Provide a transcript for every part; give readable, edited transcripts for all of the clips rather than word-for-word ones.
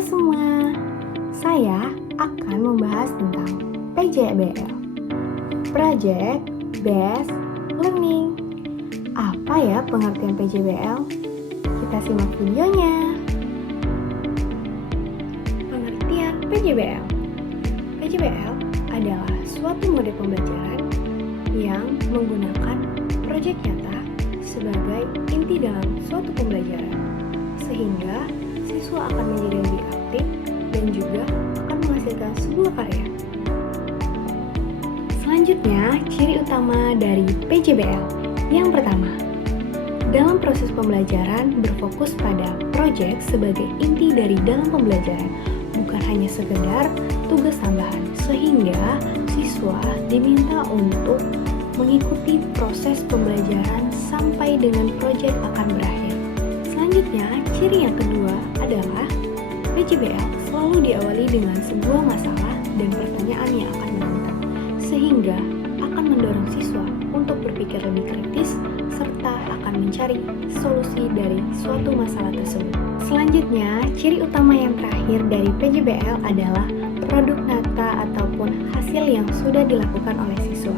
Halo semua, saya akan membahas tentang PJBL, Project Based Learning. Apa ya pengertian PJBL? Kita simak videonya. Pengertian PJBL. PJBL adalah suatu mode pembelajaran yang menggunakan proyek nyata sebagai inti dalam suatu pembelajaran, sehingga siswa akan menjadi lebih aktif dan juga akan menghasilkan sebuah karya. Selanjutnya, ciri utama dari PJBL. Yang pertama, dalam proses pembelajaran berfokus pada proyek sebagai inti dari dalam pembelajaran, bukan hanya sekedar tugas tambahan, sehingga siswa diminta untuk mengikuti proses pembelajaran sampai dengan proyek akan berakhir. Selanjutnya, ciri yang kedua adalah PJBL selalu diawali dengan sebuah masalah dan pertanyaan yang akan menantang, sehingga akan mendorong siswa untuk berpikir lebih kritis serta akan mencari solusi dari suatu masalah tersebut. Selanjutnya, ciri utama yang terakhir dari PJBL adalah produk nyata ataupun hasil yang sudah dilakukan oleh siswa,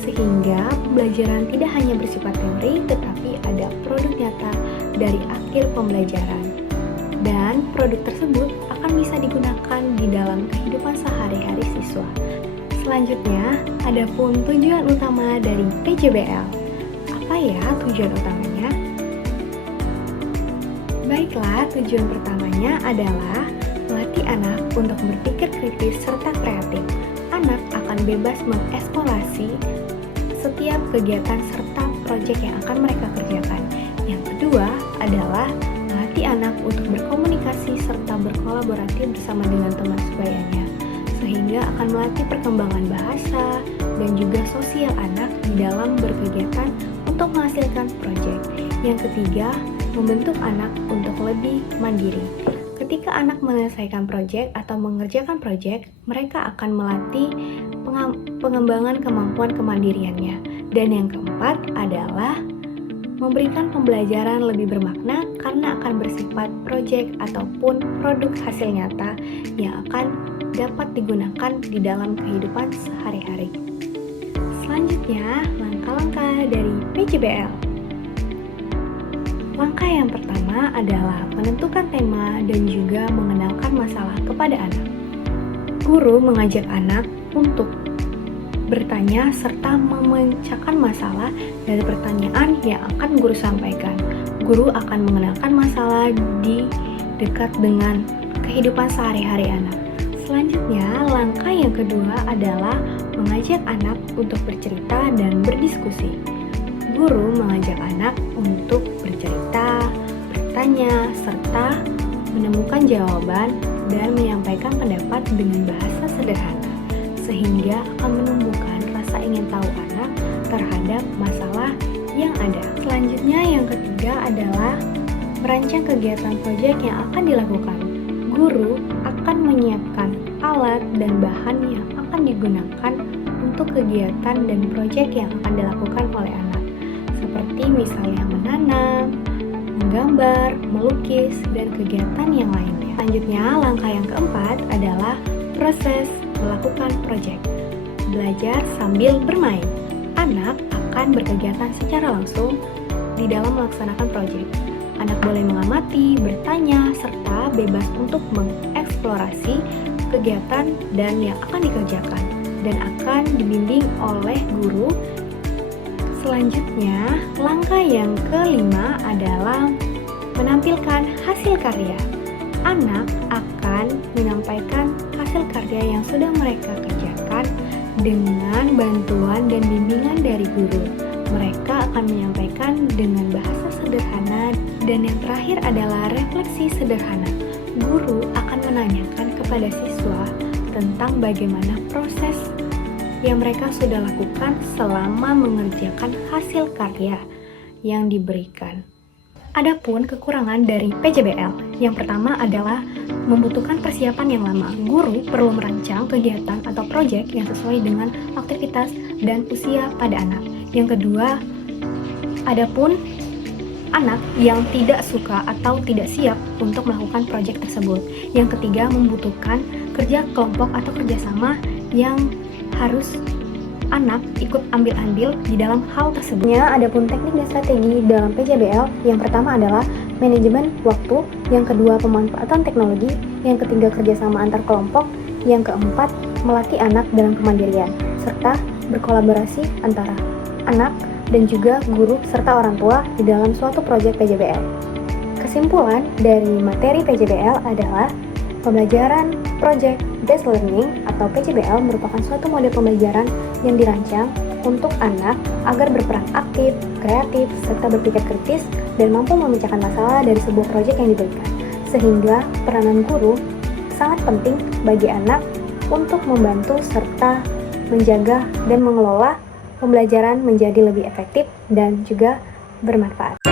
sehingga pembelajaran tidak hanya bersifat teori, tetapi ada produk nyata dari akhir pembelajaran. Dan produk tersebut akan bisa digunakan di dalam kehidupan sehari-hari siswa. Selanjutnya, ada pun tujuan utama dari PJBL. Apa ya tujuan utamanya? Baiklah, tujuan pertamanya adalah melatih anak untuk berpikir kritis serta kreatif. Anak akan bebas mengeksplorasi setiap kegiatan serta proyek yang akan mereka kerjakan. Yang kedua adalah melatih anak untuk berkomunikasi serta berkolaborasi bersama dengan teman sebayanya, sehingga akan melatih perkembangan bahasa dan juga sosial anak di dalam berkegiatan untuk menghasilkan proyek. Yang ketiga, membentuk anak untuk lebih mandiri. Ketika anak menyelesaikan proyek atau mengerjakan proyek, mereka akan melatih pengembangan kemampuan kemandiriannya. Dan yang keempat adalah memberikan pembelajaran lebih bermakna karena akan bersifat proyek ataupun produk hasil nyata yang akan dapat digunakan di dalam kehidupan sehari-hari. Selanjutnya, langkah-langkah dari PJBL. Langkah yang pertama adalah menentukan tema dan juga mengenalkan masalah kepada anak. Guru mengajak anak untuk bertanya serta memecahkan masalah dari pertanyaan yang akan guru sampaikan. Guru akan mengenalkan masalah di dekat dengan kehidupan sehari-hari anak. Selanjutnya, langkah yang kedua adalah mengajak anak untuk bercerita dan berdiskusi. Guru mengajak anak untuk bercerita, bertanya, serta menemukan jawaban dan menyampaikan pendapat dengan bahasa sederhana, sehingga akan menumbuhkan rasa ingin tahu anak terhadap masalah yang ada. Selanjutnya, yang ketiga adalah merancang kegiatan proyek yang akan dilakukan. Guru akan menyiapkan alat dan bahan yang akan digunakan untuk kegiatan dan proyek yang akan dilakukan oleh anak, seperti misalnya menanam, menggambar, melukis, dan kegiatan yang lainnya. Selanjutnya, langkah yang keempat adalah proses melakukan proyek. Belajar sambil bermain. Anak akan berkegiatan secara langsung di dalam melaksanakan proyek. Anak boleh mengamati, bertanya, serta bebas untuk mengeksplorasi kegiatan dan yang akan dikerjakan dan akan dibimbing oleh guru. Selanjutnya, langkah yang kelima adalah menampilkan hasil karya. Anak akan menyampaikan hasil karya yang sudah mereka kerjakan dengan bantuan dan bimbingan dari guru. Mereka akan menyampaikan dengan bahasa sederhana. Dan yang terakhir adalah refleksi sederhana. Guru akan menanyakan kepada siswa tentang bagaimana proses yang mereka sudah lakukan selama mengerjakan hasil karya yang diberikan. Adapun kekurangan dari PJBL, yang pertama adalah membutuhkan persiapan yang lama. Guru perlu merancang kegiatan atau proyek yang sesuai dengan aktivitas dan usia pada anak. Yang kedua, adapun anak yang tidak suka atau tidak siap untuk melakukan proyek tersebut. Yang ketiga, membutuhkan kerja kelompok atau kerjasama yang harus anak ikut ambil andil di dalam hal tersebutnya. Adapun teknik dan strategi dalam PJBL, yang pertama adalah manajemen waktu, yang kedua pemanfaatan teknologi, yang ketiga kerjasama antar kelompok, yang keempat melatih anak dalam kemandirian, serta berkolaborasi antara anak dan juga guru serta orang tua di dalam suatu proyek PJBL. Kesimpulan dari materi PJBL adalah pembelajaran Project Based Learning atau PJBL merupakan suatu model pembelajaran yang dirancang untuk anak agar berperan aktif, kreatif, serta berpikir kritis dan mampu memecahkan masalah dari sebuah proyek yang diberikan. Sehingga peranan guru sangat penting bagi anak untuk membantu serta menjaga dan mengelola pembelajaran menjadi lebih efektif dan juga bermanfaat.